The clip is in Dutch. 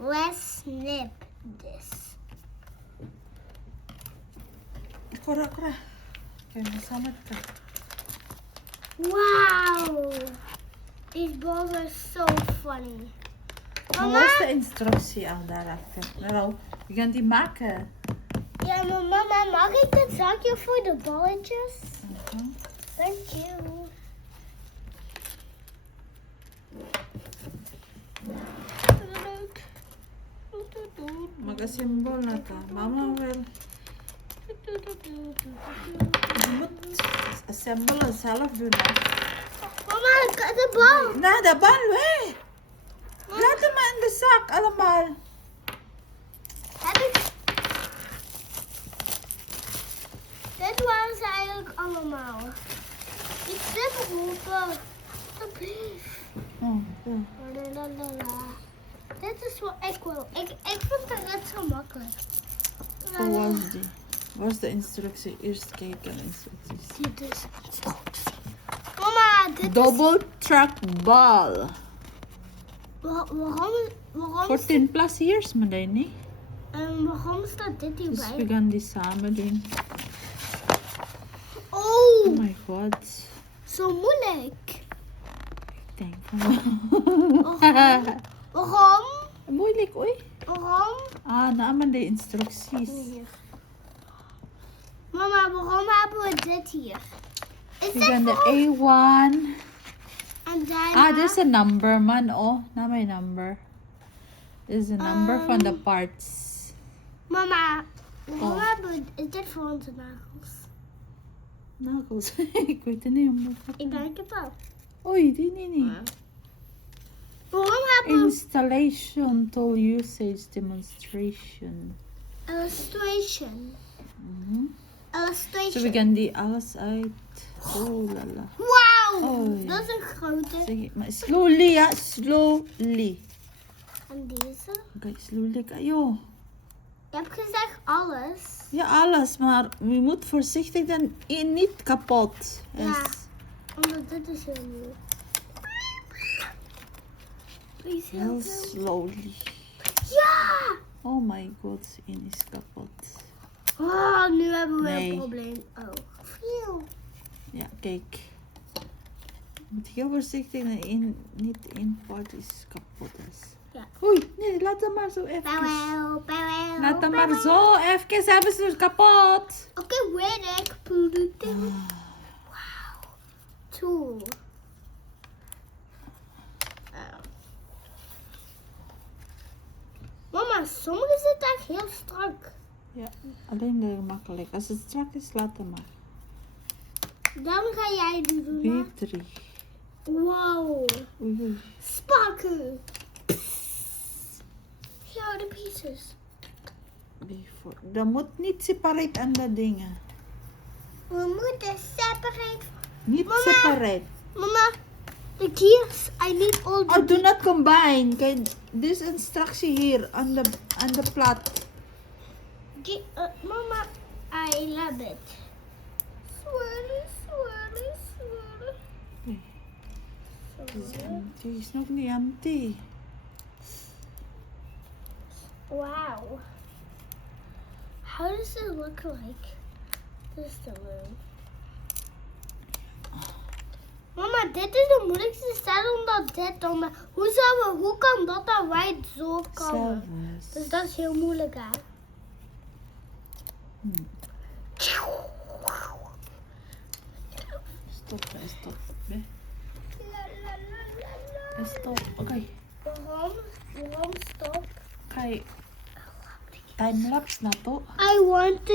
Let's snip this. Kura. Kaya masamad ka. Wow! These balls are so funny. Wat was de instructie al daarachter? Nou, je gaat die maken. Ja, maar mama, mag ik het zakje voor de balletjes? Mhm. Thank you. Mag-assemble na ta. Mama wil. Je moet assemble en zelf doen. Hè. Mama, de bal. Na, de bal, hé. Laat hem maar in de zak, allemaal. Heb ik... Dit waren ze eigenlijk allemaal. Ik zit open. De brief. Oh, ja. Lalalala. Dit is wat ik wil. Ik vind het net zo makkelijk. Hoe was die? Was de instructie? Eerst kijken instructies. Dit is... Mama, dit is... Double track ball. Waarom, Voor 10 pleziers, maar dat niet. waarom staat dit Dus hierbij? we gaan die samen doen. Oh, Oh my god. zo moeilijk. Ik denk Waarom? moeilijk, oei. Waarom? Ah, namen de instructies. Hier. Mama, waarom hebben we dit hier? Is We dit gaan de voor... A1. En daarna... Ah, dit is een number, man. Oh, na mijn number. Dit is een number van de parts. Mama, waarom Oh. hebben we... Is dit voor onze nagels? Nagels. Ik weet het niet. Ik denk het wel. Oei, die niet. Waarom hebben we... Installation tool usage demonstration. Illustration. Mhm. Illustration. Zo, we gaan die alles uit. Oh, lala. Wauw! Oei. Dat is een grote. Zeg het maar. Slowly, ja. Slowly. En deze? Oké, slowly. Ayo. Je hebt gezegd alles. Ja, alles. Maar we moeten voorzichtig dan niet kapot. Ja. Yes. Omdat dit is heel nieuw. Please Heel help me. slowly. Ja! Oh my god, één is kapot. Oh, nu hebben we Nee. een probleem. Oh. Phew. Ja, kijk. Je moet heel voorzichtig dat niet één part is kapot is. Ja. Oei, nee, laat hem maar zo even. Pauwel, pauwel, Laat hem maar pauwel. zo even, hebben ze het kapot. Oké, weet ik. Wauw. Tool. Mama, sommige zitten echt heel strak. Ja, alleen de makkelijk. Als het strak is, laat hem maar. Dan ga jij die doen. hè? B3. Wow. Oei, oei. Sparkle. Here are the pieces. B4. Dat moet niet separate aan de dingen. We moeten separate. Niet Mama. separate. Mama, the gears, I need all the Oh, do not combine. Kijk, dit is instructie hier aan de plat. Mama, I love it. Swirly, swirly, swirly. Nee. Swirly. Die is nog niet empty. Wow. How does it look like? This is the room. Mama, dit is de moeilijkste stijl omdat dit dan... Hoe kan dat dan wij het zo komen? Zelfs. Dus dat is heel moeilijk, hè? Stop, stop. Nee. Stop. Oké. Waarom stop? Kijk. Timelapse na to. I want to